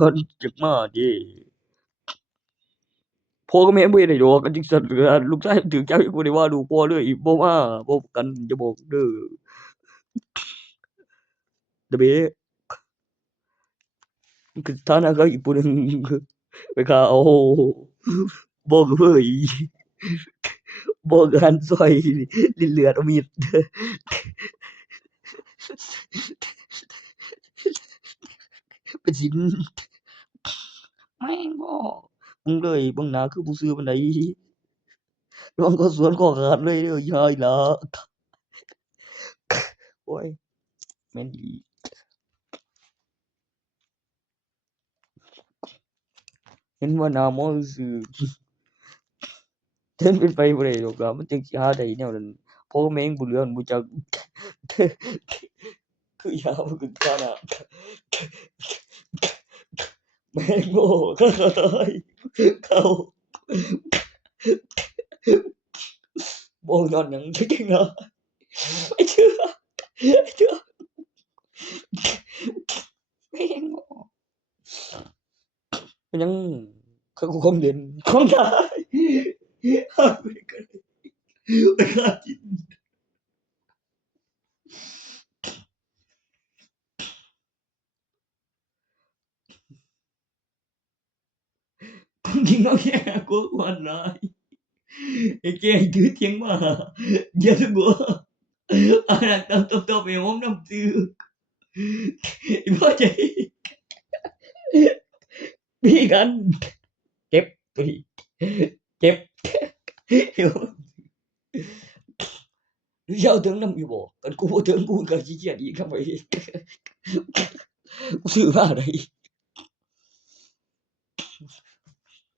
คันจักมาเด้พ่อกับแม่บ่เฮ็ดให้ดอกอันจังซั่นลูกชายถูกจับยังบ่ได้ว่าลูกพ่อเลยบ่มาบ่ประกันอย่าบอกเด้อตะเบะมันคือสถานะกับอีกผู้หนึ่งไปฆ่าเอาบ่ก็เผยบ่ก็หั่นซอยลิ้นเลือดเอามีดเป็นศิลแม่งบ่มึงเลยเบิ่งหน้าคือผู้ซื่อปานใดระวังเขาสวนคอขาดเลยเด้ออีห่าอีหลาโอ้ยแม่นอีหลีเห็นว่าหน้าหมอซื่อๆแต่มันเป็นไปบ่ได้ดอกล่ะมันจังสิหาได้แนวนั้นพ่อกับแม่ยังบ่เหลือมันบ่จักคืออีห่ามันคือฐานะแม่งโง่ฆ่าเขาตายเขาบ่ย้อนหยังจักจังนะไอ้เชื่อแม่งโง่เป็นหยังเขาก็คมเด่นของตายหาไปกันไปฆ่ากินจริงเอาแค่กูวันหลายไอ้แกถือเถียงมาอย่ากูอันนั้นต้องไปห้องน้ำตื้ออีพ่อใจมีกันเจ็บตัวนี้เจ็บหรือจะเอาถึงนำอยู่บ่กันกูบ่ถึงกูก็ขี้เกียจอีกครับไปกูซื้อมาได้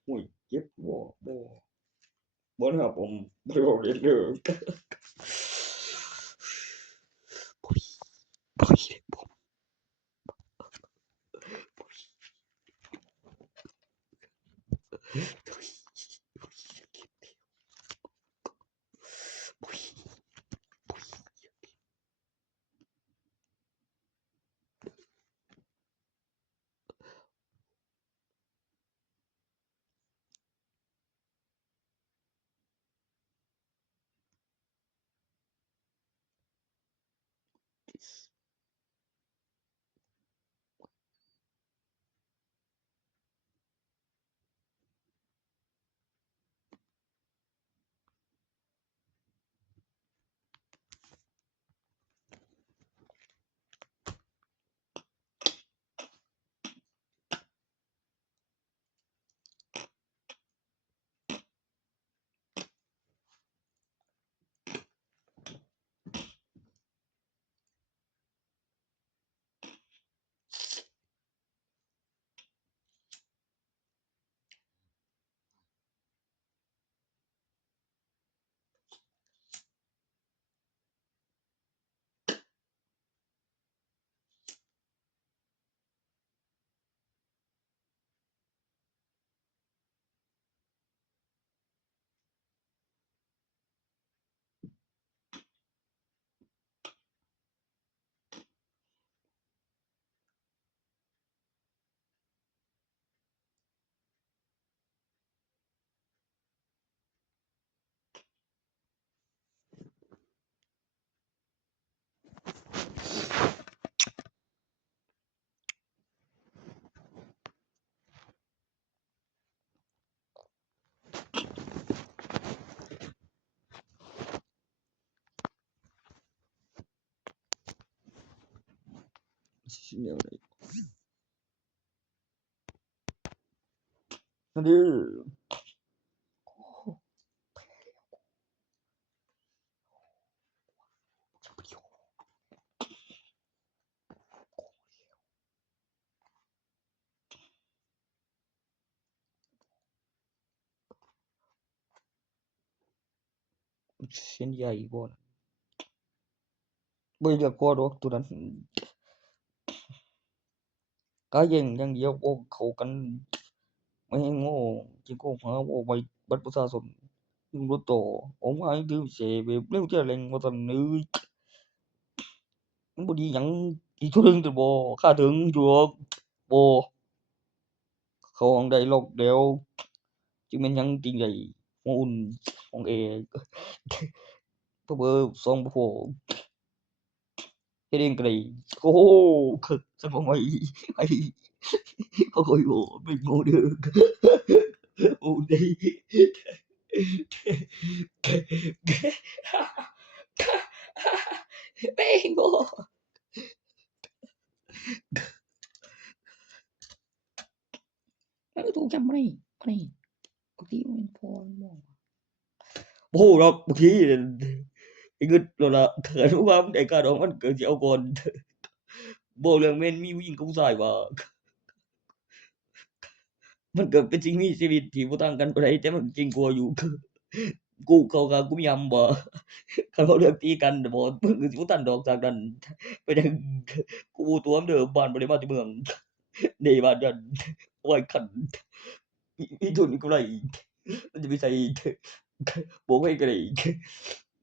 โอ้ยเจ็บบ่นะครับผมบ่ได้เว้าเล่นเด้อบ่มีบ่สิแนวใดนั่นเด้อเส้นใหญ่บ่น่ะบ่อยากพอดอกตัวนั้นกะแย่งอย่างเดียวบ่เข้ากันแม่งโง่ขี้โกงหาบ่ใบบัตรประชาชนตำรวจต่อออกมาให้ถือแฉแบบเร็วเที่ยแรงว่าซั่นเอ้ยมันบ่ดีหยังอีกเทื่อหนึ่งตัวบ่ค่าถึงอยู่ดอกบ่ เข้าห้องได้ล็อกแล้วจึงแม่นหยังจริงใหญ่ห้องอุ่นห้องแอร์เผลอๆ2บ่พอเฮ็ดเองก็ได้โอ้โฮซั่นบ่ไหวไอ้ค่อยๆเว้าไม่เมาเด้อโอ้ได้แม่งบ่ ถูกจำบ่ได้บ่ได้บางทีมันเป็นพอมันบ่บ่ฮู้ดอกบางทีไปงึดแล้วล่ะถ้าสมมุติว่ามันได้ค่าดอกมันก็สิเอาก่อนบ่เรื่องแม่นมีผู้หญิงกับผู้ชายว่ามันก็เป็นสิ่งมีชีวิตที่บ่ต่างกันปานใดแต่มันจริงกว่าอยู่กูเข้าข้างกูมียำบ่คันเว้าเรื่องตีกันน่ะบ่มึงก็สิบ่ทันดอกจากนั้นเป็นหยังกูรู้ตัวมันเด้อบ้านบ่ได้มาแต่เมืองนี่บ้านนั้นโอ้ยคันมีทุนกำไรมันจะไปใส่บ่ให้ก็ได้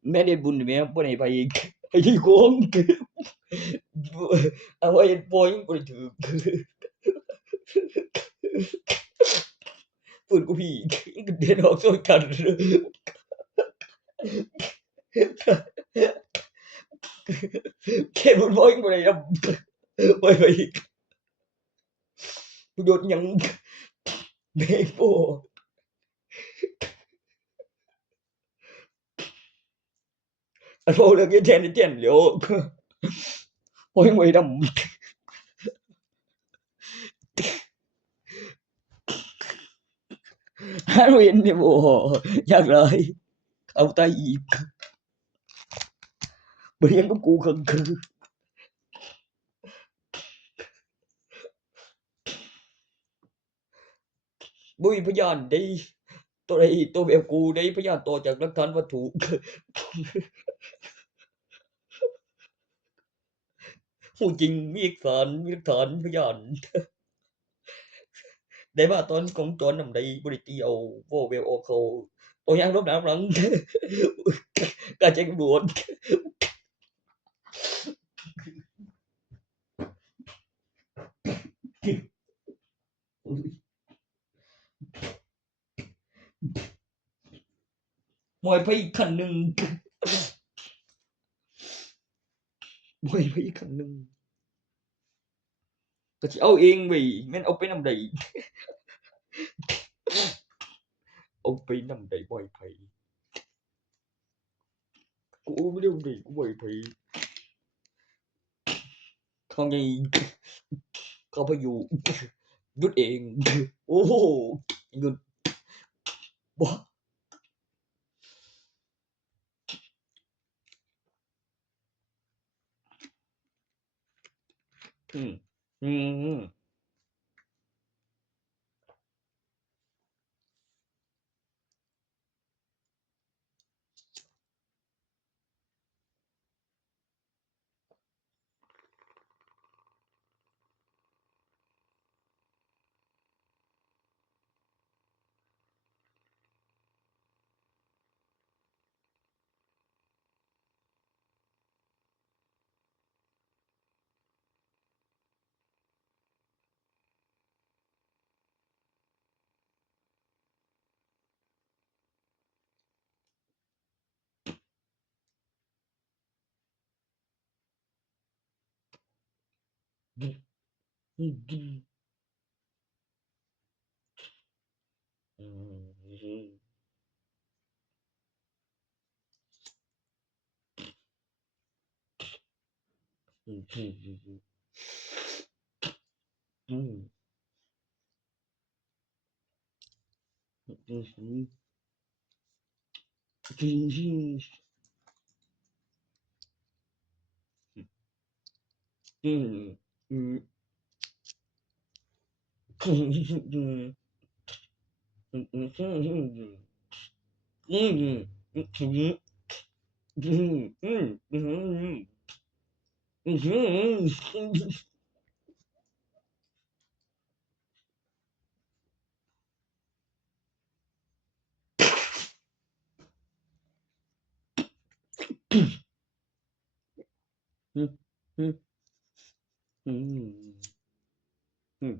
แม่นเฮ็ดบุญนี่แหมบ่ได้ให้ไผให้ที่ของเอาไว้เฮ็ดบ่ยังบ่ได้ถือเพิ่นกูพี่เฮ็ดออกช่วยกันแค่บุญบ่ยังบ่ได้นำไว้ไปประโยชน์หยังแม่งบ่อันเว้าเรื่องเฮ็ดแทนแหล้วบ่ยังบ่ได้นำหาบ่เห็นนี่บ่ยากหลายเอาตายอีกบ่เรียนกับกูคักบ่มีพยานใดตัวใดตัวแบบกูได้พยานต่อจากหลักฐานวัตถุรู้จริงมีเอกสารมีหลักฐานพยานได้มาตอนของจรนำใดบ่ได้ตีเอาเว้าแบบออกเข้าตัวอย่างลบหน้าหลังกล้าแจ้งตำรวจมอยไปอีกขั้นหนึ่งมอยไปอีกขั้นหนึ่งก็สิเอาเองเว้ยแม่นเอาไปนำใดเอาไปนำใดบ่ให้ไผกูเอาไปนำใดกูบ่ให้ไผทางใหญ่เข้าไปอยู่หยุดเองโอ้โฮหยุดบ่อืมอืมอืออืออืมอืออืออืมอือฮึอือฮึอืมอืมอือฮึอืออือฮึอือฮึอือฮึอือฮึอืออืออือฮึอือฮึอือฮึ อืมอืม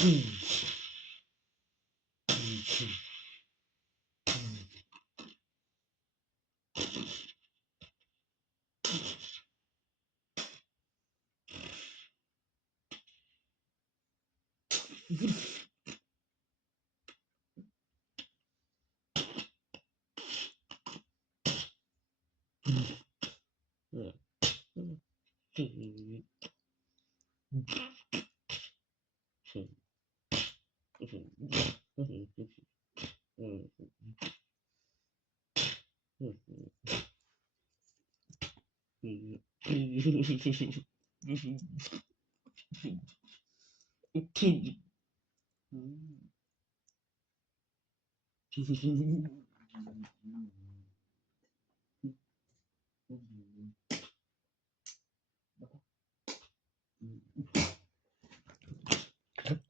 ต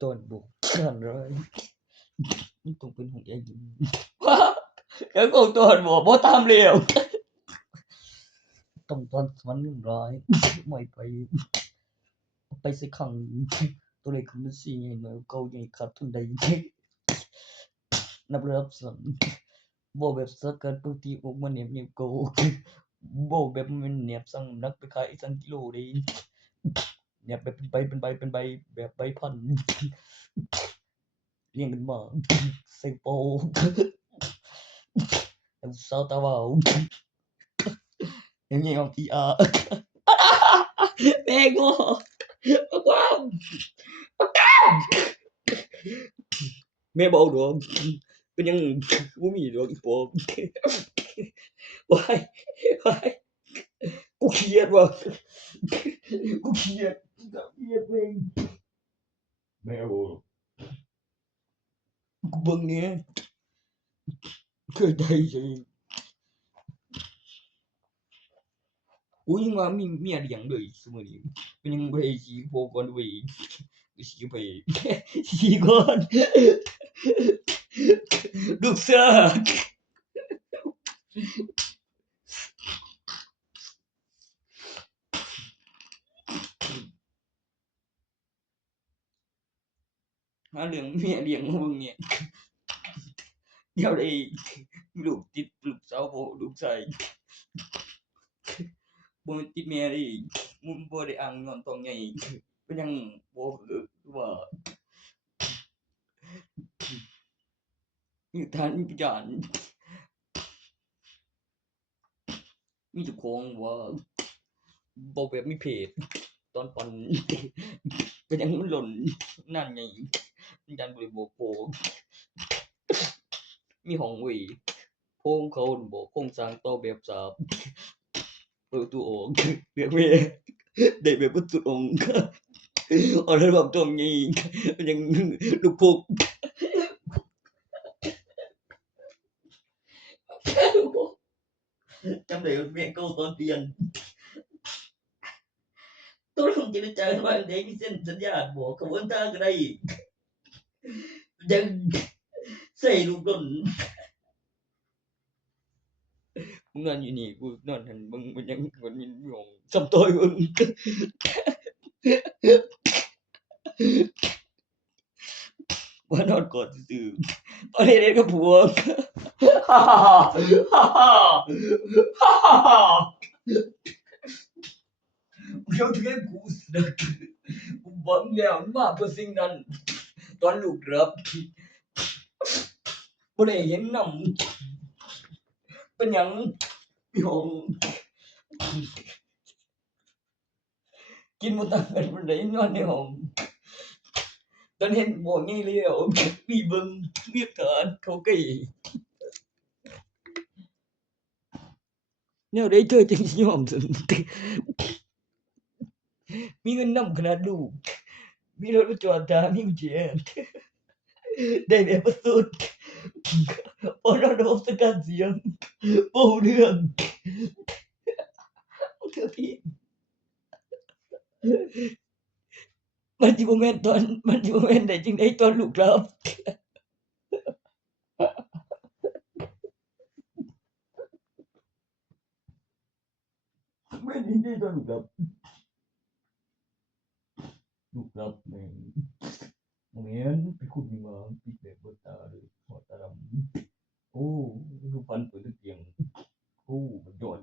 อนบ่กันเลยมันต้องเป็นของยายหญิงแล้วก็ตอนบ่ตามแล้วต้องตอนมัน100ไม่ไปสักครั้งตัวเลขมัน4ใหญ่หน่อยเก่าใหญ่ขาดทุนได้นับรับสั่นบ่แบบสักกันปกติออกมาแนบๆเก่าบ่แบบมันแนบสั่งนักไปขายสั่งกิโลเด้แนบแบบเป็นใบแบบใบพันเรียงกันมาใส่โปสาวตาว่าวยังไงของ PR แม่โง่ว้าวแม่บ่เอาดอกเป็นหยังบ่มีดอกอีปอบว้ายกูเครียดว่ะกูเครียดเว้ยแม่บ่กูเบิ่งแหน่เคยได้ใช่กูยังว่ามีเมียเลี้ยงเลยซุมื้อนี้มันยังบ่ได้สิพอก่อนเว้ยสิไปสิก่อนลูกเสือหาเรื่องเมียเลี้ยงมาเบิ่งเนี่ยเดี๋ยวได้ลูกติดลูกสาวบ่ลูกชายบ่แม่นติดแม่เด้มันบ่ได้อ้างย้อนท้องใหญ่เป็นหยังบ่ว่ามีทานมีพิจารณ์มีเจ้าของว่าบ่แบบมีเพศตอนปันเป็นหยังมันหล่นนั่นไงมันยันบ่ได้บอกพ่อมีห้องไว้โครงเขาบ่โครงสร้างต่อแบบสาบเปิดประตูออกเรียกแม่ได้แบบบ่สุดองค์เอาระบบท้องใหญ่มันยังลูกพกจำได้ว่าแม่เก่าตอนเรียนตกลงเจรจากันว่าจั่งใดมีเซ็นสัญญาบ่กระบวนการก็ได้ยังใส่ลูกดลมึงนอนอยู่นี่กูนอนหันเบิ่งมันยังมันมีหยังซ้ำต่อยเบิ่งว่านอนกอดซื่อๆตอนเฮ็ดกับผัวเดี๋ยวถึงให้กูสึกกูหวังแล้วมาเพื่อสิ่งนั้นตอนลูกรับบ่ได้เห็นนำเป็นหยังพี่น้องกินบ่ต่างกันปานใดนอนในห้องตอนเห็นบ่ใหญ่แล้วมีเบิ่งมีทานเขาใกล้แนวใดเธอจึงสิยอมซั่นมีเงินนำขนาดลูกมีรถมาจอดท่ามีกุญแจได้แบบบ่สุดบ่นอนอบสกันเสียงบ่รู้เรื่องเธอพี่มันสิบ่แม่นได้จังได๋ตอนลูกหลับแม่นจังได๋ตอนลูกหลับแม่ง บ่แม่นไปขุดนี่มาปิดแบบเบิดตาเลยถอดตาดำโอ้ดูฟันเปิดเตียงโอ้มันย้อน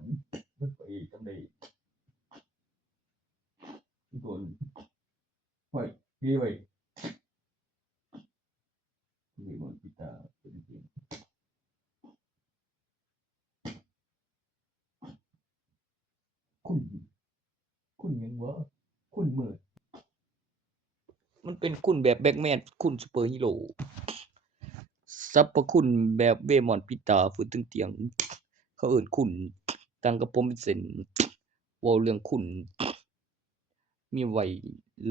มันไปจำได้ทุกคนไว้พี่ไว้พี่มันปิดตาเปิดเตียงคุณคุณหยังวะคุณมืดมันเป็นคุณแบบแบทแมนคุณซูเปอร์ฮีโร่สรรพคุณแบบเวย์มอนต์ปิดตาฟื้นถึงเตียงเขาเอิ้นคุณต่างกับผมเป็นเส้นเว้าเรื่องคุณมีไว้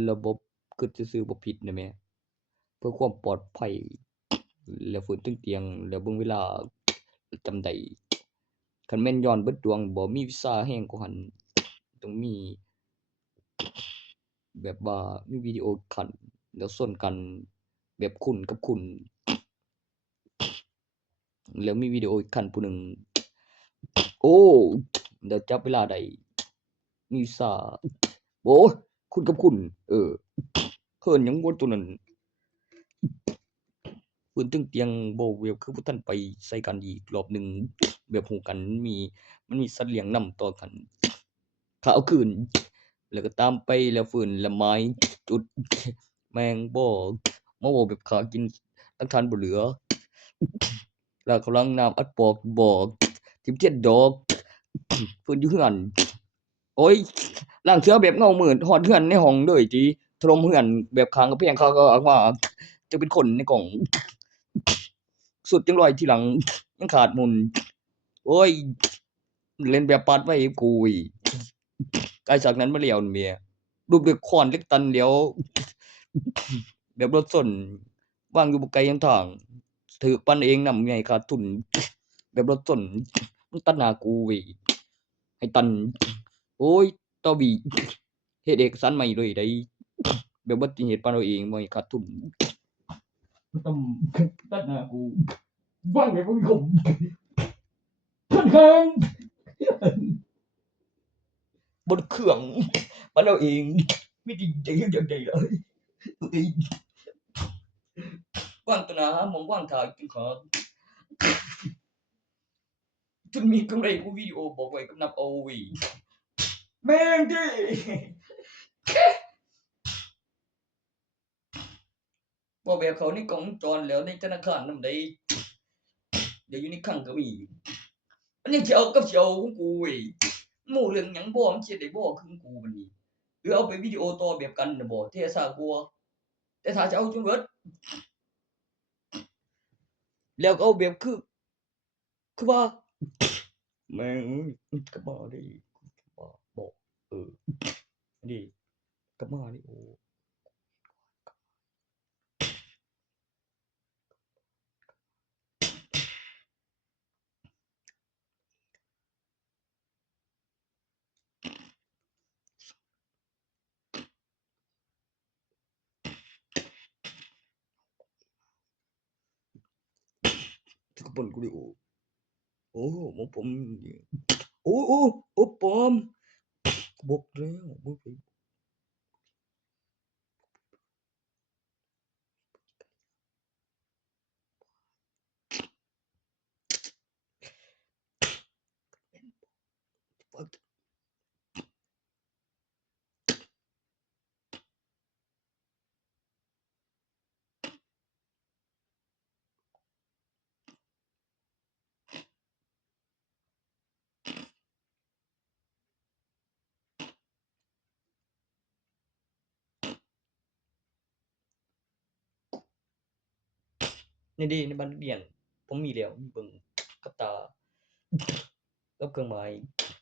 ระบบคิดซื่อๆบ่ผิดนะแหมเพื่อความปลอดภัยแล้วฟื้นถึงเตียงแล้วเบิ่งเวลาจำได้คันแม่นย้อนเบิดดวงบ่มีวิชาแรงกว่าหั้นต้องมีแบบว่ามีวิดีโอคั่นแล้วชนกันแบบคุณกับคุณแล้วมีวิดีโออีกคันผู้หนึ่งโอ้แล้วจับเวลาได้มีวิชาโอ้คุณกับคุณเออเขาเอิ้นหยังวะตัวนั้นฟื้นถึงเตียงบ่แบบคือบ่ทันไปใส่กันอีกรอบหนึ่งแบบรู้กันมันมีสัตว์เลี้ยงนำต่อกันข้าเอาคืนแล้วก็ตามไปแล้วฟื้นแล้วไม้จุดแม่งบ่มาเว้าแบบข้ากินหลักฐานบ่เหลือแล้วกำลังน้ำอัดปอกบ่ทิ่มเทียนดอกฟื้นอยู่เฮือนโอ๊ยล้างเทื่อแบบเงามืดฮอดเฮือนในห้องเลยติถล่มเฮือนแบบข้างกำแพงเขาก็อ้างว่าจะเป็นคนในกล่องสุดจังร้อยทีหลังยังขาดมุนโอ๊ยเล่นแบบปาดไว้ให้กูอีกไอ้ฉากนั้นมาแล้วนั่นแหมรูปด้วยค้อนเหล็กตันแล้วแบบรถส้นวางอยู่บ่ไกลหนทางถูกปั่นเองนำใหญ่ขาดทุนแบบรถส้นมันตัดหน้ากูเว้ยให้ตันโอ๊ยต่อบี้เฮ็ดเอกสารใหม่เลยได้แบบอุบัติเหตุปั่นเอาเองบ่ให้ขาดทุนมันต้องตัดหน้ากูฟังให้ผมผมค่อนข้างบนเครื่องปั่นเอาเองไม่ได้ใจเฮ็ดจั่งใดเลยเฮ้ยวางตัวหน้าหม้องวางท่ากินข้าวจนมีกำไรกูวิดีโอบอกไว้กับนับเอาเว้ยแม่งดิบ่แบบเขาในกล้องวงจรแล้วในธนาคารนำใดเดี๋ยวอยู่ในคลังก็มีมันยังสิเอากับสิเอาของกูเว้ยหมู่เรื่องหยังบ่มันสิเฮ็ดได้บ่คือของกูบัดนี้หรือเอาไปวิดีโอต่อแบบกันน่ะบ่เท่ซ่ากว่าแต่ถ้าจะเอาจนเบิดแล้วก็เอาแบบคือว่าแม่งก็มาดิบ้าบ่เออนี่ก็มาดิโอ้ถึงปนกูดิโอ้ของผมนี่โอ้โอ้ปลอมบอกแล้วบ่ไปฟังนี่ดิในบันทึกเรียนผมมีแล้วมีเบิ่งกับตากับเครื่องหมาย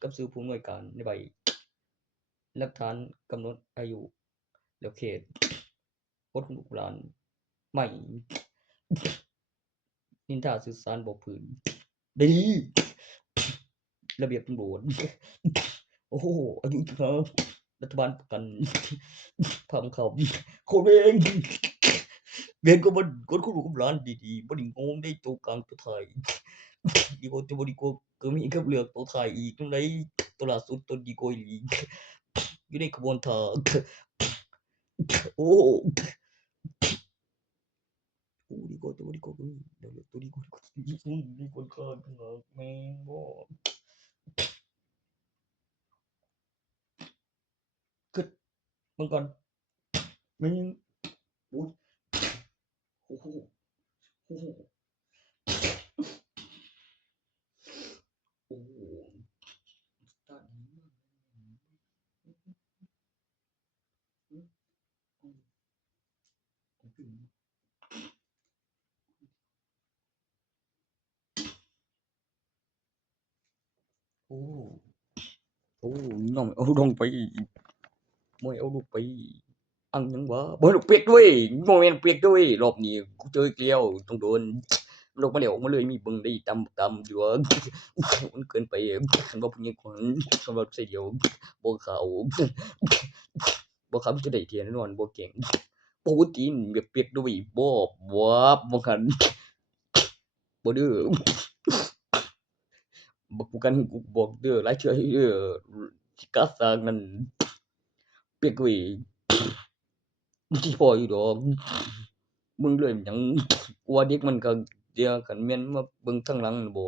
กับชื่อผู้อำนวยการในใบหลักฐานกำหนดอายุแล้วเขตกฎของลูกหลานไม่นินทาสื่อสารบ่พื้นดีระเบียบตำรวจโอ้โฮอายุครับรัฐบาลประกันทำครับคนเองเรียนก็บ่กฎของลูกหลานดีๆบ่ได้โง่ได้ตัวกลางตัวท้ายดีกว่าแต่บ่ดีกว่าก็มีกับเลือกตัวท้ายอีกจั่งใดตัวล่าสุดตัวดีกว่าอีหลีอยู่ในขบวนท่าโอ้ โอ้ดีกว่าตัวดีกว่าเดี๋ยวตัวดีกว่าดีกว่าข้างหลังแม่งบ่คึดเบิ่งก่อนแม่งโอ้โอ้โหโอ้โหโอ้โหตาดีมากโอ้โอ้น้องเอาลงไปบ่ให้เอาลูกไปอังหยังวะบ่ให้ลูกเปียกด้วยบ่แม่นเปียกด้วยรอบนี้กูเจออีกแล้วต้องโดนลงมาแล้วมาเลยมีเบิ่งได้ตำอยู่ว่ามันเกินไปคันว่าผู้หญิงคนคันว่าใส่เดียวบ่เข้าบ่เข้าจะได้เที่ยแน่นอนบ่เก่งโปรตีนแบบเปียกด้วยบ่บ่คันบ่เด้อบักกูกันกูบอกเด้อหลายเทื่อเด้อสิกาสร้างนั้นเปียกด้วยสิพออยู่ดอกมึงเลยหยังกลัวเด็กมันก็เดี๋ยวคันแม่นมาเบิ่งทางหลังบ่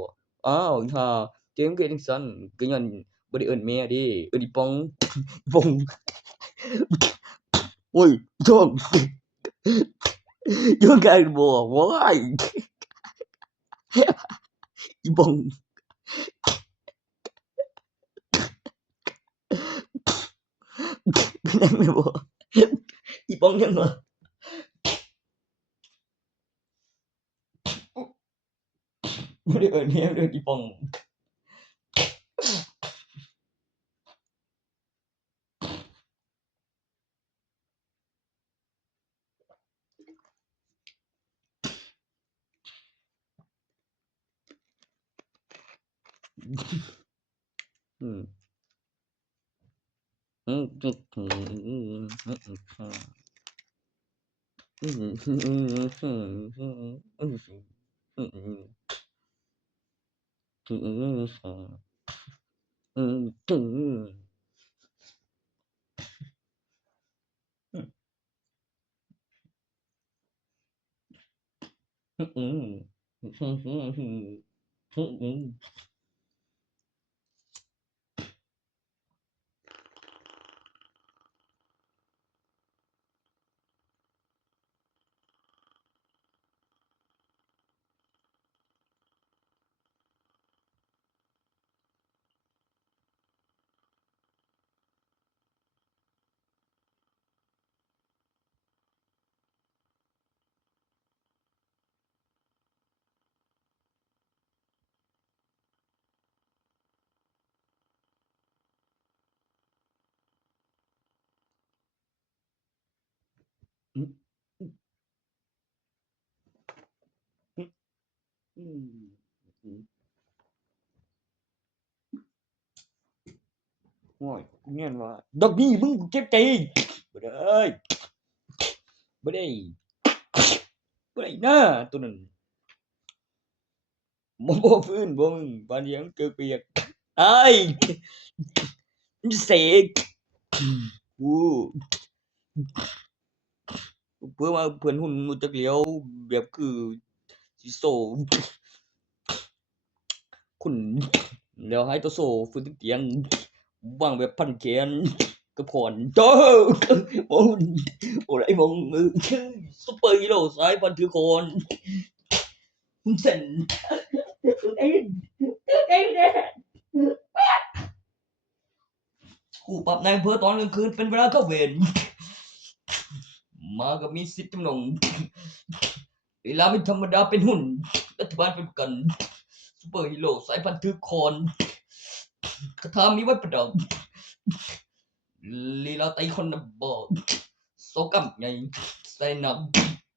อ้าวอีห่าเจมคือเฮ็ดจังซั่นก็ย้อนบ่ได้เอิ้นแม่เด้เอิ้นอีป๋องอีป๋องโอ้ยท้องอยู่กันบ่ว้ายอีป๋องเป็นหยังแม่บ่อีป๋องยังวะบ่ได้เอิ้นแม่เอิ้นอีป๋องอืมอืมโอ้ยกูเรียนว่าดอกนี้มึงเจ็บใจบ่ได้บ่ได้บ่ได้นะตัวนั้นบ่ฟื้นบ่มึงบาดนี้มันเกิดเปียกอ้ายมันเสกกูเพื่อว่าเพิ่นหุ่นรู้จักแหล้วแบบคือสิโซคุณแล้วให้ตัวโซฟื้นถึงเตียงวางแบบพันแขนกับขอนเด้อโอ้โอ้ไอ้มงซุปเปอร์ฮีโร่สายพันธุ์ถือขอนหุ่นเส้นไอ้เนี่ยกูปรับนายอำเภอตอนกลางคืนเป็นเวลาเข้าเวรมาก็มีสิทธิ์จำนงเวลาเป็นธรรมดาเป็นหุ่นรัฐบาลเป็นประกันซุปเปอร์ฮีโร่สายพันธุ์ถือขอนคาถามีไว้ประดับลีลาไตคนน่ะบอกโซกำใหญ่ใส่หนัก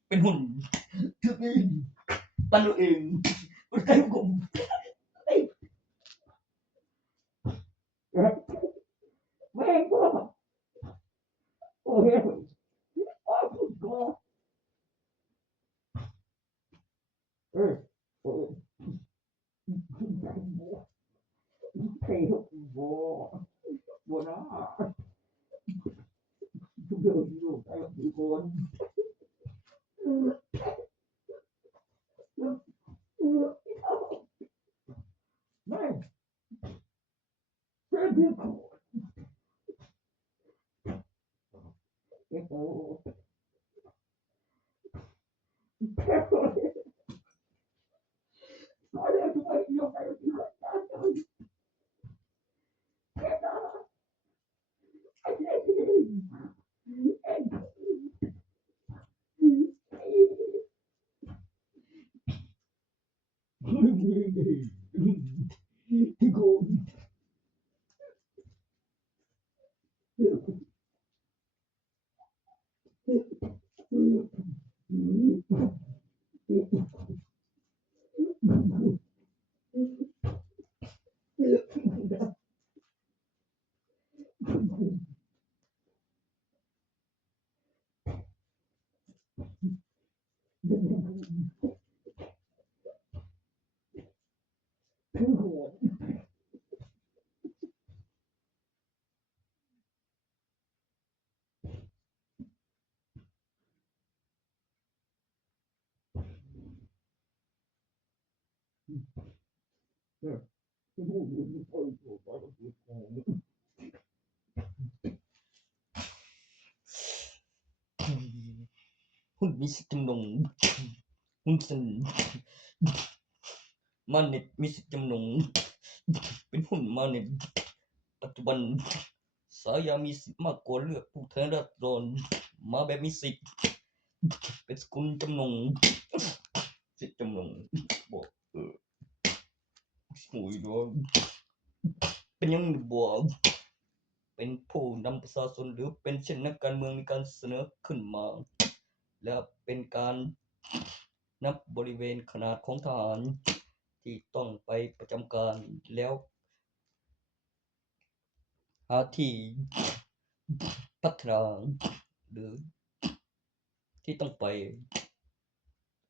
เป็นหุ่นถือเองปั้นเอาเองบ่ได้ผมแม่งบ่โอ้ยโอ้ก็เออโอ้ใครบ่บ่นะซุปเปอร์ฮีโร่สายพันธุ์ถือขอน หุ้นมีสิทธิ์จำนงหุ้นส่วนมาเน็ตมีสิทธิ์จำนงเป็นหุ้นมาเน็ตปัจจุบันสายามีสิทธิ์มากกว่าเลือกผู้แทนราษฎรมาแบบมีสิทธิ์เป็นสกุลจำนงสิทธิ์จำนงบอกโอ้ยดอกเป็นยังบ่เป็นผู้นำประชาชนหรือเป็นเช่นนักการเมืองมีการเสนอขึ้นมาและเป็นการนับบริเวณขนาดของทหารที่ต้องไปประจำการแล้วหาที่พัฒนาหรือที่ต้องไป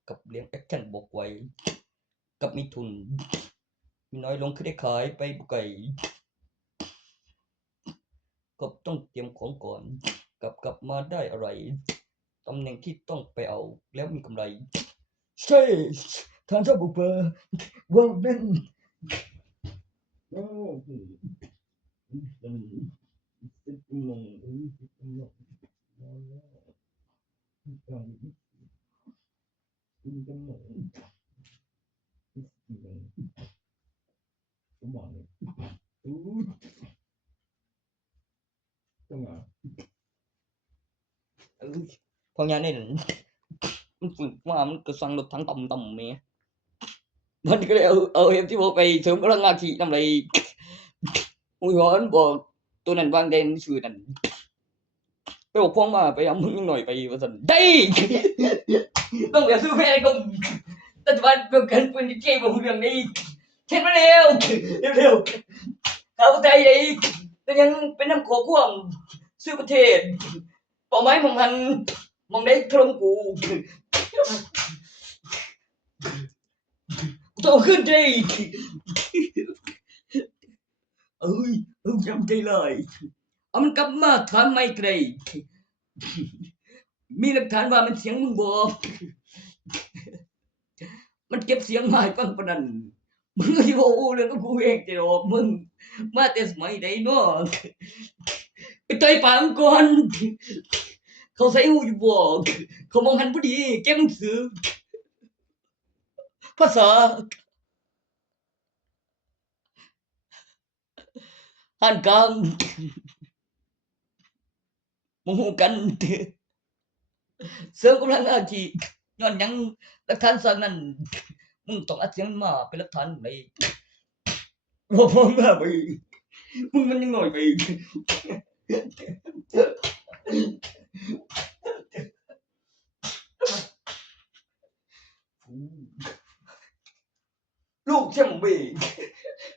กับเลี้ยงแอคชั่นบอกไว้กับมีทุนมีน้อยลงคือได้ขายไปบ่ไกลก็ต้องเตรียมของก่อนกลับมาได้อะไรตำแหน่งที่ต้องไปเอาแล้วมีกำไรใช่ท่านเจ้าบุปผาว่านั้นพอญานี่มันฝึกมามันก็สั่งรถทั้งต่ำๆแม่มันก็เลยเอาที่บอกไปเสริมพลังงานที่นำไรอุยหอนบอกตัวนั้นวางแดนชื่อนั้นไปบอกพ้องมาไปเอามึงหน่อยไปว่าซั่นได้ต้องแบบซื้อแพ้ก็ปัจจุบันเป็นกันเป็นที่เจ๊บ่ฮู้เรื่องนี้เฮ็ดมาแล้วเร็วๆเข้าใจไอ้แต่ยังเป็นนำขอความซื้อประเทศเป้าหมายของมันมองได้ถล่มกูโตขึ้นได้จำใจเลยเอามันกลับมาถามไม่ไกลมีหลักฐานว่ามันเสียงมึงบ่มันเก็บเสียงมาให้ฟังปานนั้นมึงสิบ่ฮู้เรื่องกับกูเองติดอกมึงมาแต่สมัยใดเนาะไปต่อยปากมันก่อนเขาใส่หูอยู่บ่เขามองหันบ่ดีเก็บหนังสือภาษาอ่านกลางบ่ฮู้กันเสริมกำลังอาชีพย้อนหยังหลักฐานสร้างนั้นมึงต้องเอาเสียงมาเป็นหลักฐานได้บ่พอมาไปมึงมันยังน้อยไปลูกช่างเบง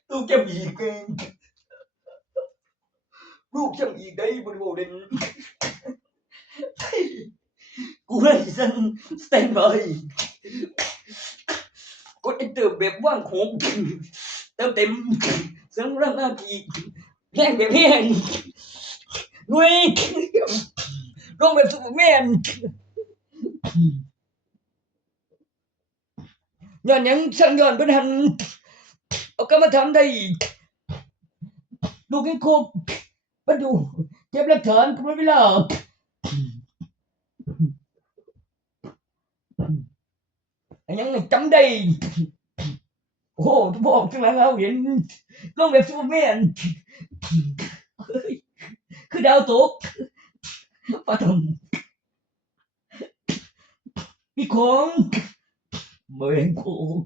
ลูกช่างอีกเองลูกช่างอีกได้บ่ได้เว้าเล่นกูให้ซั่นสแตนบายกด enter แบบว่างโคงเติมเต็มเสียงรังอาทีแห้งแบบแห้งหน่วยลงแบบซุปเปอร์แมนย้อนหยังสั่งย้อนเพิ่นหันเอากลับมาทำได้ ดูกินโคกมาดูเก็บหลักฐานก็ไม่เวลายังไม่จำได้โอ้ทุกบอกจังหลังเอาเห็นลงแบบซูเปอร์แมนคือดาวตกปะทำมีของเบ่งโคก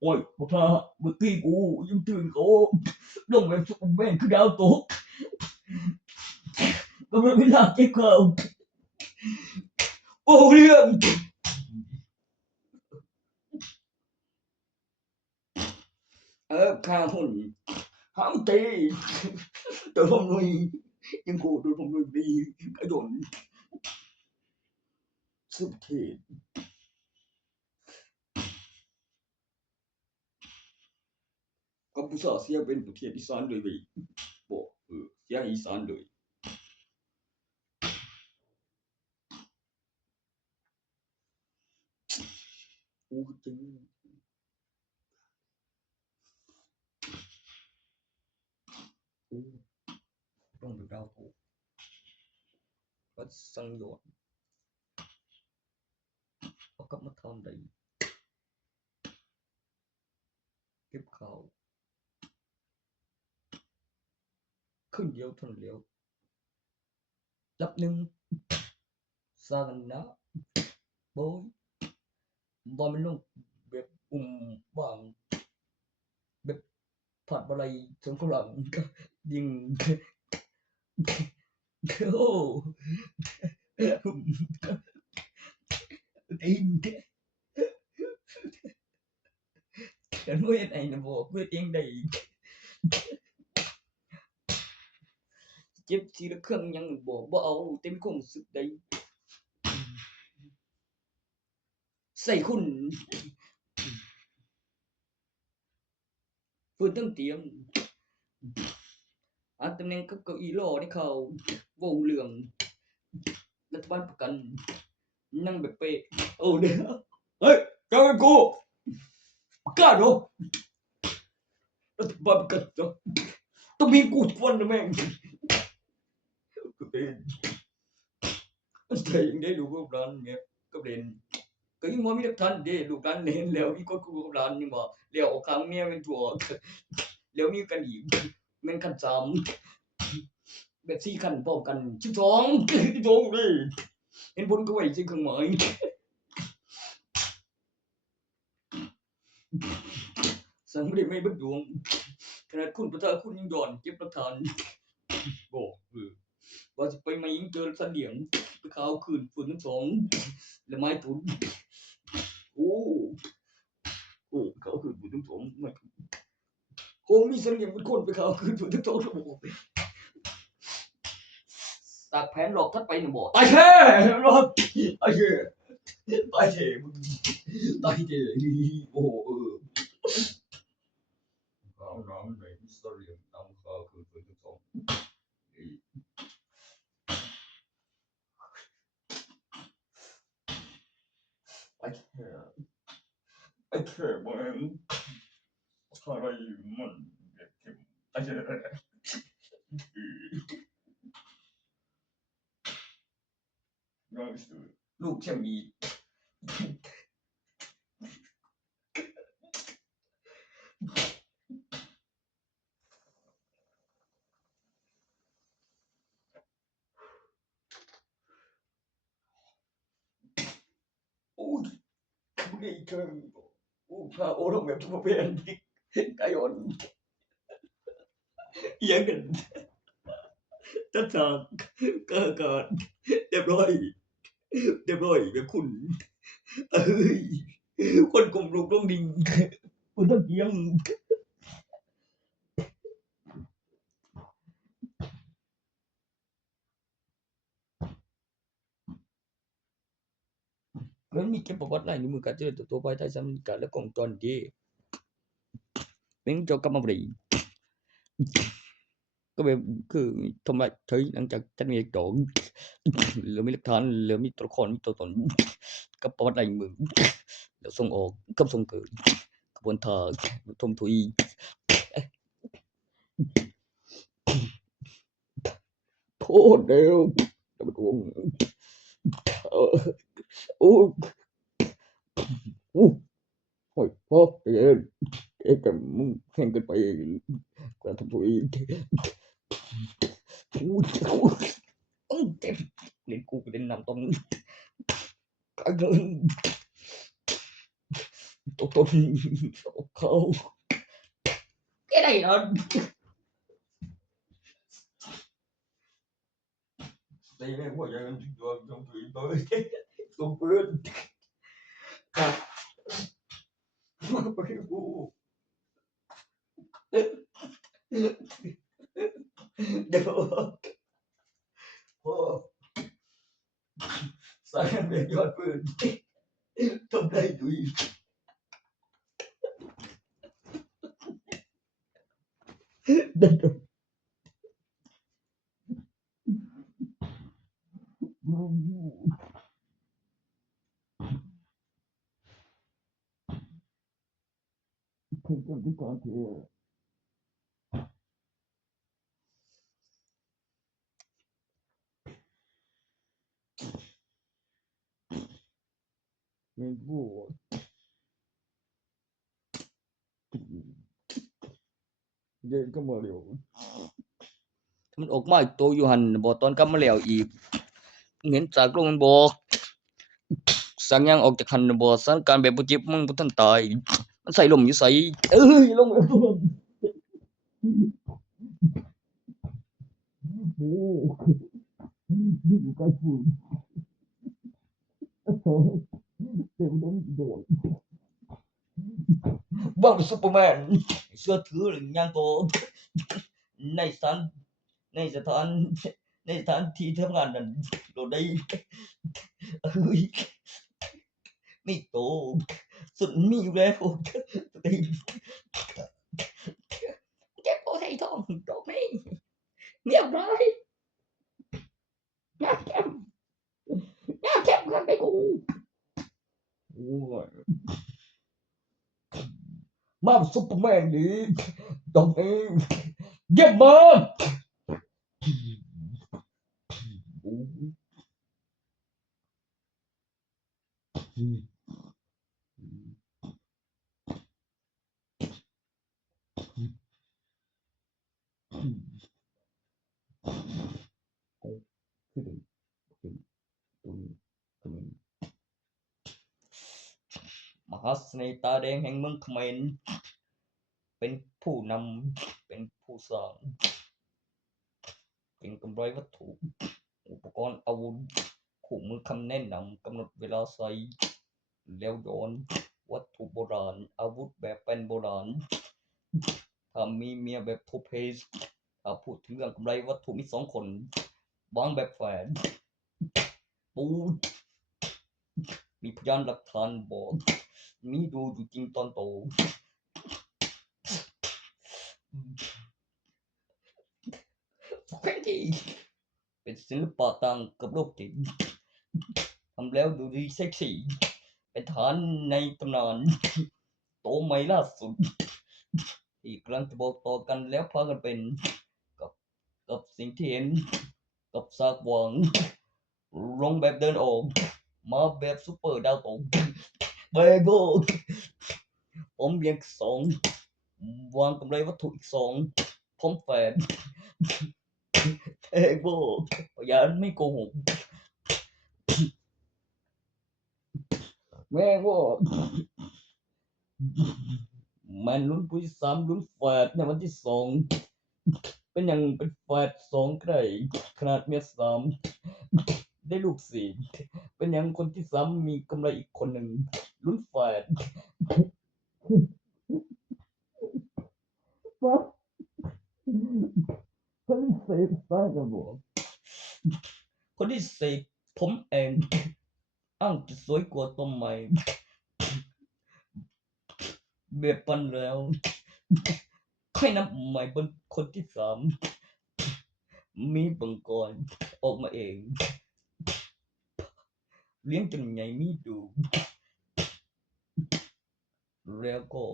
โอ้ยพ่อเมื่อกี้กูยังตื่นเขาลงแบบซูเปอร์แมนคือดาวตกก็ไม่เวลาเก็บข่าวโอ้เรื่องข้าหุ่นหามตีตัวทำหน่อยยังกูตัวทำหน่อยดีกระโดดสุดเทพกัมพูชาเสียเป็นประเทศอีสานเลยเว้ยบอกเสียอีสานเลยโอ้จริงโอ้ต้องดูดาวโตก็สังโยชน์เอากลับมาทำได้เก็บข่าวขึ้นเดียวเท่านั้นเดียวจับหนึ่งสร้างนะโบยบอลมันลงแบบบางแบบผัดอะไรสงครามก็ยิงโอ้ตีนกันเมื่อไหร่นะบอกเมื่อเตียงใดเจ็บทีละเครื่องยังบอกบ่เอาเต็มคงสุดใดใส่คุณฟื้นตั้งเตียงอันตำแหน่งกับเก้าอี้รอในเขาวงเหลืองรัฐบาลประกันนั่งแบบเป๊ะโอ้เด้อเฮ้ยเจ้าเป็นกูกล้าเหรอรัฐบาลประกันเนาะต้องมีกูทุกวันนะแม่งก็เป็นแต่ยังได้ดูลูกหลานเงี้ยก็เป็นก็ยังว่ามีหลักฐานเด้ลูกหลานเห็นแล้วมีคนกูลูกหลานยังว่าแล้วเอาข้างเมียเป็นตัวแล้วมีกันอีกแม่งขั้น3แบบ4ขั้นพร้อมกัน12เลยเห็นผลก็ไว้ซึ่งเครื่องหมายสั่งไม่ได้ไม่เบิดดวงขนาดคุณประธานคุณยังย้อนเก็บหลักฐานบอกว่าสิไปมายิงเจอสันเหลียงไปข่าวคืนฝุ่นทั้ง2แล้วไม้ตุนโอ้ข่าวคืนฝุ่นทั้ง2ไม่คงมีสันเหลียงเป็นคนไปข่าวคืนฝุ่นทั้ง2แล้วบอกตากแผนหลอกทัดไปน่ะบอกตายแท้หลอกตายแท้ตายแท้มึงตายแท้โอ้ข่าวน้ำในสันเหลียงนำข่าวคืนฝุ่นทั้ง2ไอ้แค่ไอ้แค่มันอะไรมันเก็บไอ้แค่น้องสุดลูกแค่มีโอ้ยไม่เจอโอ้พาโอ้ลงแบบทุกประเภทไก่อ่อนเอียงกันจัดฉากก็เกิดเรียบร้อยเรียบร้อยแบบคุณเอ้ยคนกลุ่มลูกต้องดิ่งคุณต้องเอียงแล้วมีเก็บประวัติอะไรในมือการเจอตัวไปไทยสำคัญและกองจอนดีเป็นเจ้ากรรมบริก็แบบคือทำไมthấyหลังจากจัดมีโจรเหลือมีหลักฐานเหลือมีตัวละครมีตัวตนกับประวัติอะไรมึงแล้วส่งออกกับส่งเกิดกระบวนท่าทมทุย ษแล้วท่านผู้ชมโอ้โอ้โอ้ยพอใจเย็นเอ๊ะแต่มึงแข่งกันไปกว่าทำตัวเองโอ้ยเจ็บเล่นกูก็เล่นน้ำต้มกันเลยต้นเขาแกได้นอนตีแม่งหัวใจมันโดนตรงตัวเลยตรงเพื่อนมาไปกูเดี๋ยวพอสายเรียนยอดเพื่อนทำได้ดุยเดี๋ยวถึงจะได้การเทไม่รู้เดินก็มาเร็วมันออกมาอีกตัวอยู่หั่นบ่ตอนกลับมาแล้วอีกเห็นจากลงมันบ่สังยังออกจากหั่นบ่สถานการณ์แบบบ่เจ็บมึงบ่ทันตายมันใส่ลมอยู่ไสเอ้ยลงแล้วโอ้นี่อยู่ใกล้ฝุ่นเต็มล้มโดดบ้าซุปเปอร์แมนเสื้อถือหรือย่างโตในสถานในสถานที่ทำงานนั้นโดดได้เอ้ยมีโตสุดมีอยู่แล้วเจ็บโอ้ไทยทองโตไม่เงียบเลยอย่าเจ็บกันไปกูโอ้ยมาซุปเปอร์แมนดิต้องเองเก็บมามหาเสน่ห์ตาแดงแห่งเมืองเขมรเป็นผู้นำเป็นผู้สร้างเป็นกำไรวัตถุอุปกรณ์อาวุธคู่มือคำแนะนำกำหนดเวลาใส่แล้วย้อนวัตถุโบราณอาวุธแบบเป็นโบราณถ้ามีเมียแบบทูเพสถ้าพูดถึงเรื่องกำไรวัตถุมี2คนวางแบบแฝดปูมีพยานหลักฐานบอกมีดูอยู่จริงตอนโตเป็นศิลปะต่างกับโลกจริงทำแล้วดูดีเซ็กซี่เป็นฐานในตำนานโตใหม่ล่าสุดที่กำลังจะบอกต่อกันแล้วพากันเป็นกับสิ่งที่เห็นกับซากวางลงแบบเดินออกมาแบบซุปเปอร์ดาวตกเบโกผมเรียก2วางกำไรวัตถุอีก2พร้อมแฝดเอ้โบอย่าไม่โกหกแม่โบมันลุ้นปุ้ย3ลุ้นแฝดในวันที่2เป็นหยังเป็นแฝด2ก็ได้ขนาดเมีย3ได้ลูก4เป็นหยังคนที่3มีกำไรอีกคนหนึ่งลุ้นแฝดคนที่เสพสายกันบ่คนที่เสพผมเองอ้างจะสวยกว่าต้นไม้แบบปันแล้วค่อยนับใหม่บนคนที่3มีบังกรออกมาเองเลี้ยงจนใหญ่มีดูแล้วก็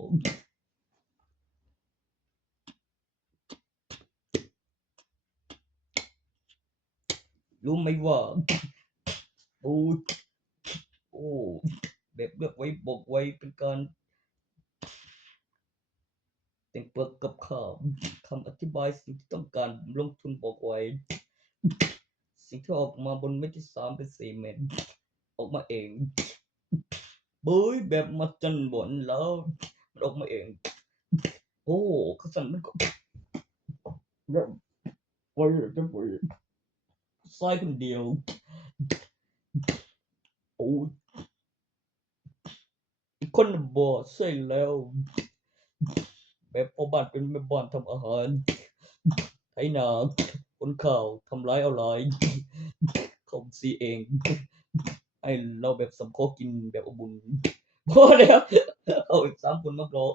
รู้ไหมว่าโอ้แบบเลือกไว้บอกไว้เป็นการแต่งเปลือกกับคำอธิบายสิ่งที่ต้องการลงทุนบอกไว้สิ่งที่ออกมาบนเม็ดที่3เป็น4เม็ดออกมาเองเบ้ยแบบมหัศจรรย์บ่นแล้วมันออกมาเองเขาสั่นมันก็แบบไว้จะไปซายคนเดียวอีกคนบ่ใช่แล้วแบบพ่อบ้านเป็นแม่บ้านทำอาหารไถนาขนข้าวทำร้ายเอาหลายเขาสิเองให้เราแบบสำคอกินแบบอบอุ่นพอแล้วเอาอีก3คนมารอ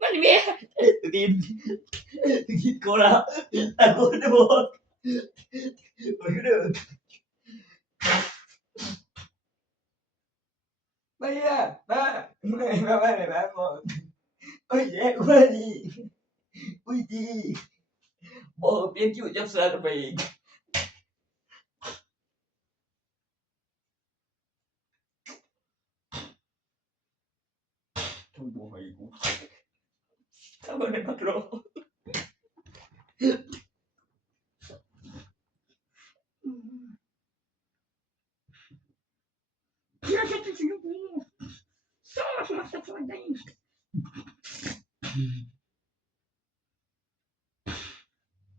มันเมียดินคิดโกละแต่โกได้บ่ไปเด้อไม่อ่ะมาไม่บ่เอ้ยแย่กว่านี้อุ้ยดีบ่เปลี่ยนคิวจับเสือกันไปอีกทุบ่ให้กูถ้าบ่ได้มารอ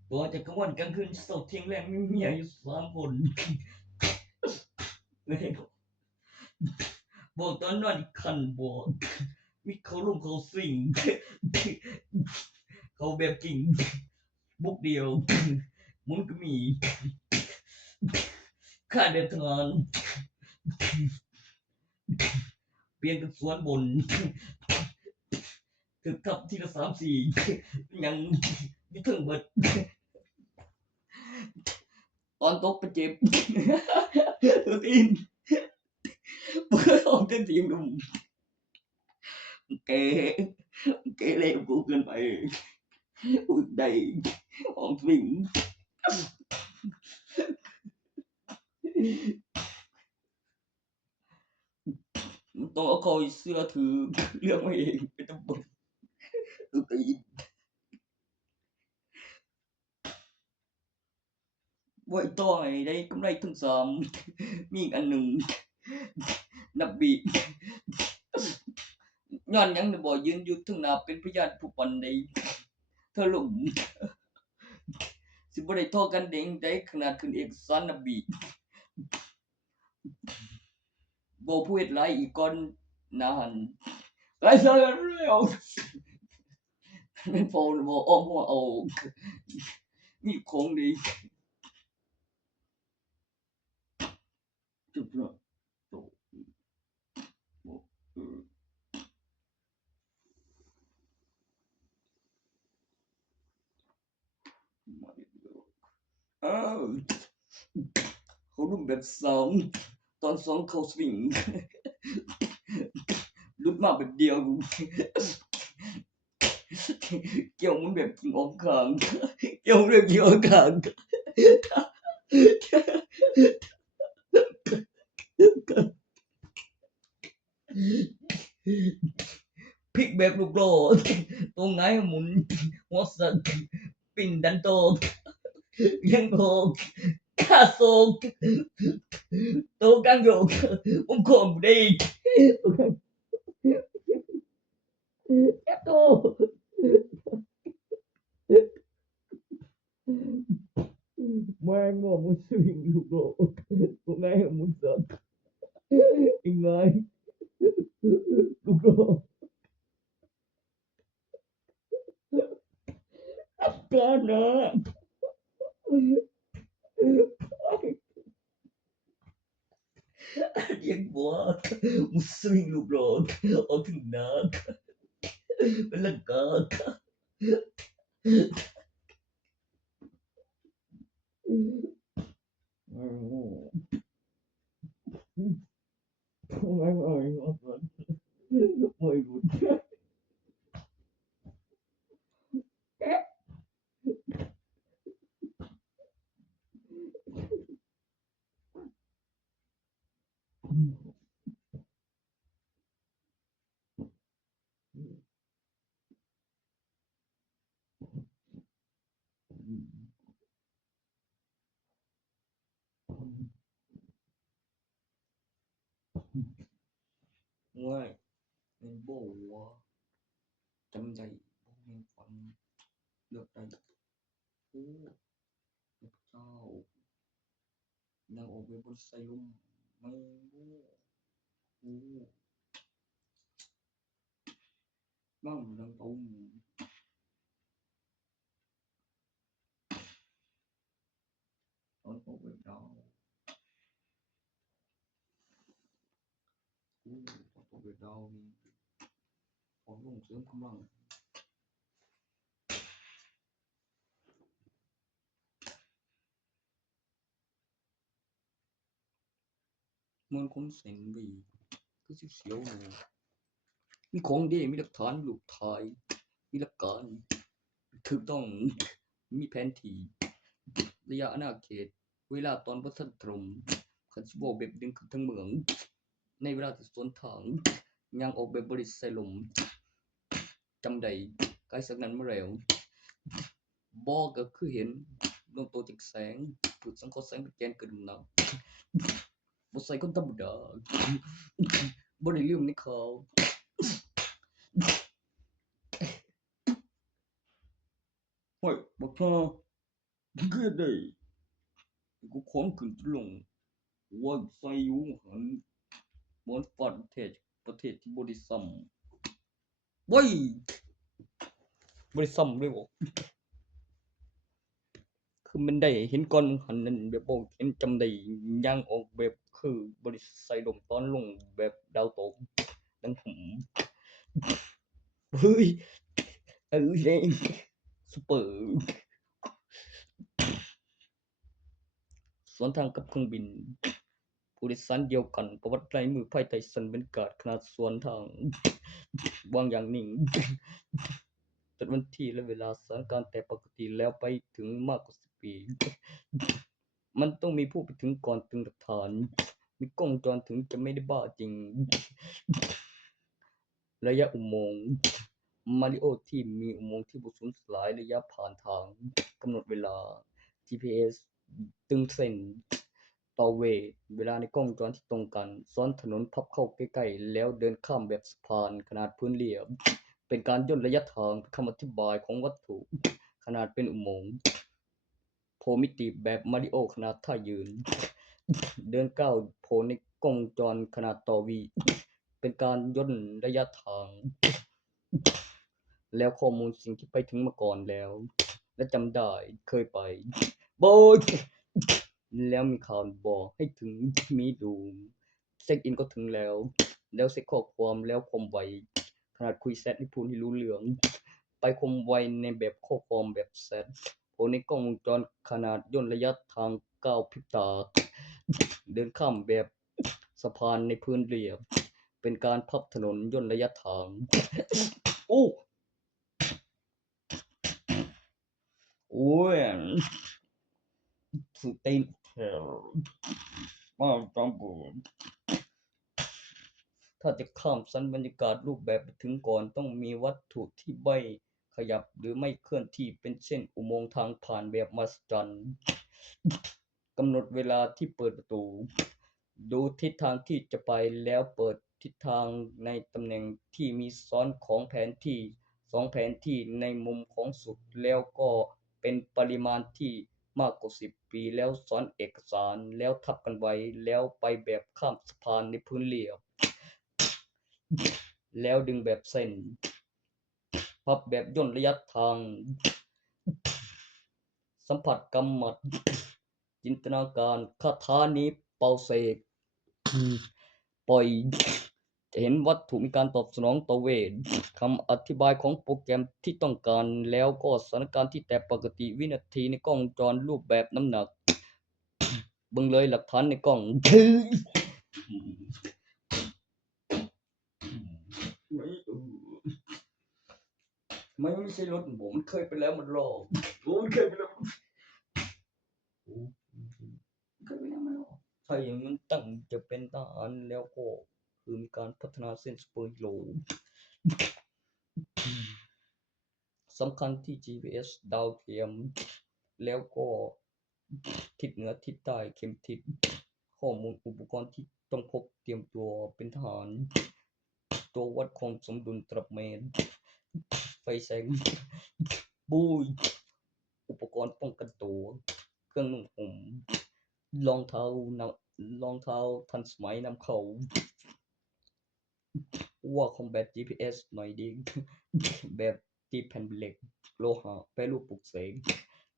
ตัวจะกลางวันกลางคืนเช้าเที่ยงแลงมีเมียอยู่3คนบอกตอนนอนอีกคันบอกมีเขาลุมเขาสิงเขาแบบจริงบุกเดียวมุนก็มีค่าเดินทางเปลี่ยนเป็นสวนบนถึกทับทีละ3-4ยังมีถึงเบิดตอนตกไปเจ็บตีนบ่ออกจากทีมดุมแกเลยกูเกินไปได้ออกวิ่งต้องเอาเขาเสื้อถือเรื่องมาเองเป็นตำรวจตีนไว้ต่อให้ได้กำไรถึง3มีอีกอันหนึ่งนับบีย้อนหยังบ่ยืนอยู่ถึงหน้าเป็นพยานผู้ปันได้เธอลุ่มสิบ่ได้ทอกันเด้งได้ขนาดขึ้นเอกสารนับบีบ่ผู้เฮ็ดหลายอีกก่อนหน้าหันหลายซะแล้วแม่นพอบ่อ้อมหัวเอามีของดีจุดละโตเขาลุ่มแบบ2ตอน2เขาสวิงหลุดมาแบบเดียวเกี่ยวมันแบบกินออกข้างเกี่ยวแบบกินออกข้างพลิกแบบลูกโลตรงไหนหมุนหัวสักปิ่นดันโตยังโกคาโซโตกังโยผมคอมได้โตแม่งอมันสวิงลูกโลตรงไหนหมุนสักยังไงลูกโลตานะยังบอกมันสวิงลูกโลออกถึงนักเป็นลังกาไม่รู้ ง่ายเป็นโบว่าจำใจบ่แม่นฝันเลือกได้โอ้พระเจ้านางออกไปบนไซลมแม่โอ้โอ้นั่งดังตรงตอนออกไปดาวโอ้ตอนออกไปดาวนี่พอลงเสริมกำลังมันคมเส้นไปคือสิเสียวหนูมีของดีมีหลักฐานรูปถ่ายมีหลักการถูกต้องมีแผนที่ระยะอาณาเขตเวลาตอนบ่ทันตรงคันสิเว้าแบบดึงขึ้นทั้งเมืองในเวลาที่สวนทางย่างออกแบบบ่ได้ใส่ลมจำได้กายสักนั้นมาแล้วบ่ก็คือเห็นดวงโตจากแสงถูกสังเคราะห์แสงเป็นแกนเกิดน้ำหนักบ่ใส่คนธรรมดาบ่ได้ลืมในข่าวห้อยบักห่ามึงคือเฮ็ดได้กูของขึ้นจะลงว่าใส่อยู่หั้นบ่มันฟ้าประเทศที่บ่ได้ซ้ำเว้ยบ่ได้ซ้ำเลยบ่คือมันได้เห็นก่อนหั้นนั่นแบบบ่เห็นจำได้ย่างออกแบบคือบ่ได้ใส่ลมตอนลงแบบดาวตกดังหือเฮ้ยเด้ ซุปเปอร์สวนทางกับเครื่องบินผู้โดยสารเดียวกันประวัติลายมือภายใต้สันบรรยากาศขณะสวนทางวางอย่างนิ่งจนวันที่และเวลาสถานการณ์แต่ปกติแล้วไปถึงมากกว่า10 ปีมันต้องมีผู้ไปถึงก่อนถึงหลักฐานมีกล้องวงจรถึงจะไม่ได้บ้าจริงระยะอุโมงค์มาริโอที่มีอุโมงค์ที่บ่สูญสลายระยะผ่านทางกำหนดเวลา GPS ตึงเส้นต่อเวลาในกล้องวงจรที่ตรงกันซ้อนถนนพับเข้าใกล้ๆแล้วเดินข้ามแบบสะพานขนาดพื้นเรียบเป็นการย่นระยะทางคำอธิบายของวัตถุขนาดเป็นอุโมงค์โพลมิติแบบมาริโอขนาดท่ายืนเดินก้าวโผล่ในกล้องวงจรขนาดต่อวีเป็นการย่นระยะทางแล้วข้อมูลสิ่งที่ไปถึงมาก่อนแล้วและจำได้เคยไปโบยแล้วมีข่าวบอกให้ถึงมีดูเช็คอินก็ถึงแล้วเช็คข้อความแล้วความไวขนาดคุยแชทให้พูดให้รู้เรื่องไปความไวในแบบข้อความแบบแชทโผล่ในกล้องวงจรขนาดย่นระยะทางก้าวพริบตาเดินข้ามแบบสะพานในพื้นเรียบเป็นการพับถนนย่นระยะทางโอ้โอ้ยสุดตีนแถวมากจังผมถ้าจะข้ามชั้นบรรยากาศรูปแบบไปถึงก่อนต้องมีวัตถุที่ไม่ขยับหรือไม่เคลื่อนที่เป็นเช่นอุโมงค์ทางผ่านแบบมหัศจรรย์กำหนดเวลาที่เปิดประตูดูทิศทางที่จะไปแล้วเปิดทิศทางในตำแหน่งที่มีซ้อนของแผนที่2แผนที่ในมุมของสุดแล้วก็เป็นปริมาณที่มากกว่า10 ปีแล้วซ้อนเอกสารแล้วทับกันไว้แล้วไปแบบข้ามสะพานในพื้นเรียบแล้วดึงแบบเส้นพับแบบย่นระยะทางสัมผัสกำหมัดจินตนาการคาถานี้เป่าเสกปล่อยจะเห็นวัตถุมีการตอบสนองต่อเวทคำอธิบายของโปรแกรมที่ต้องการแล้วก็สถานการณ์ที่แต่ปกติวินาทีในกล้องวงจรรูปแบบน้ำหนักเบิ่งเลยหลักฐานในกล้องไม่ใช่รถผมมันเคยไปแล้วมันรอบมันเคยไปแล้วมันเคยไปแล้วมันรอบถ้าอย่างนั้นตั้งจะเป็นทหารแล้วก็คือมีการพัฒนาเส้นซูเปอร์ฮีโร่สำคัญที่ GPS ดาวเทียมแล้วก็ทิศเหนือทิศใต้เข็มทิศข้อมูลอุปกรณ์ที่ต้องพกเตรียมตัวเป็นทหาร ตัววัดความสมดุลตรับแมนไฟแสงบุยอุปกรณ์ป้องกันตัวเครื่องนุ่งห่มรองเท้ทันสมัยนำเข้าว่า Combat GPS หน่อยดี แบบติดแผ่นเหล็กโลหะแปรรูปปลุกเสก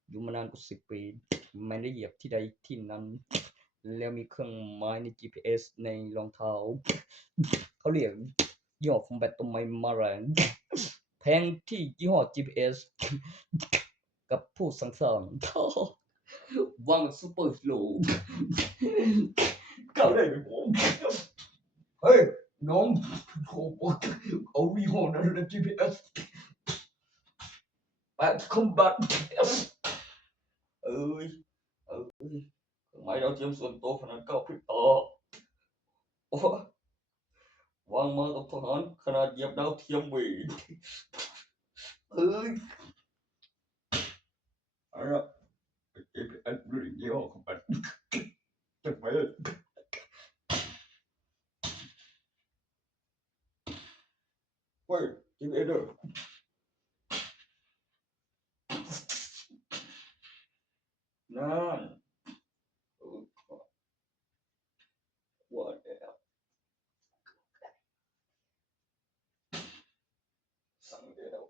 อยู่มานานกว่า10 ปีไม่ได้เหยียบที่ใดที่นั้นแล้วมีเครื่องหมายใน GPS ในรองเท้าเขาเรียกยี่ห้อ Combat ตัวใหม่มาแรงแพงที่ยี่ห้อ GPS กับผู้สั่งสร้างวังซุปเปอร์ฮีโร่เขาได้ไปผมเฮ้ยน้องเอายี่ห้อนั้นใน GPS ไป Combat เอ้ยหมายดาวเทียมส่วนตัวขนาด9ฟุตต่อวางมากับทหารขนาดเหยียบดาวเทียมเว้ยเอ้ยอะไรGPS หรือยี่ห้อของมันจังไปเฮ้ย GPS เด้อนั่นว่าแล้วสั่งแล้ว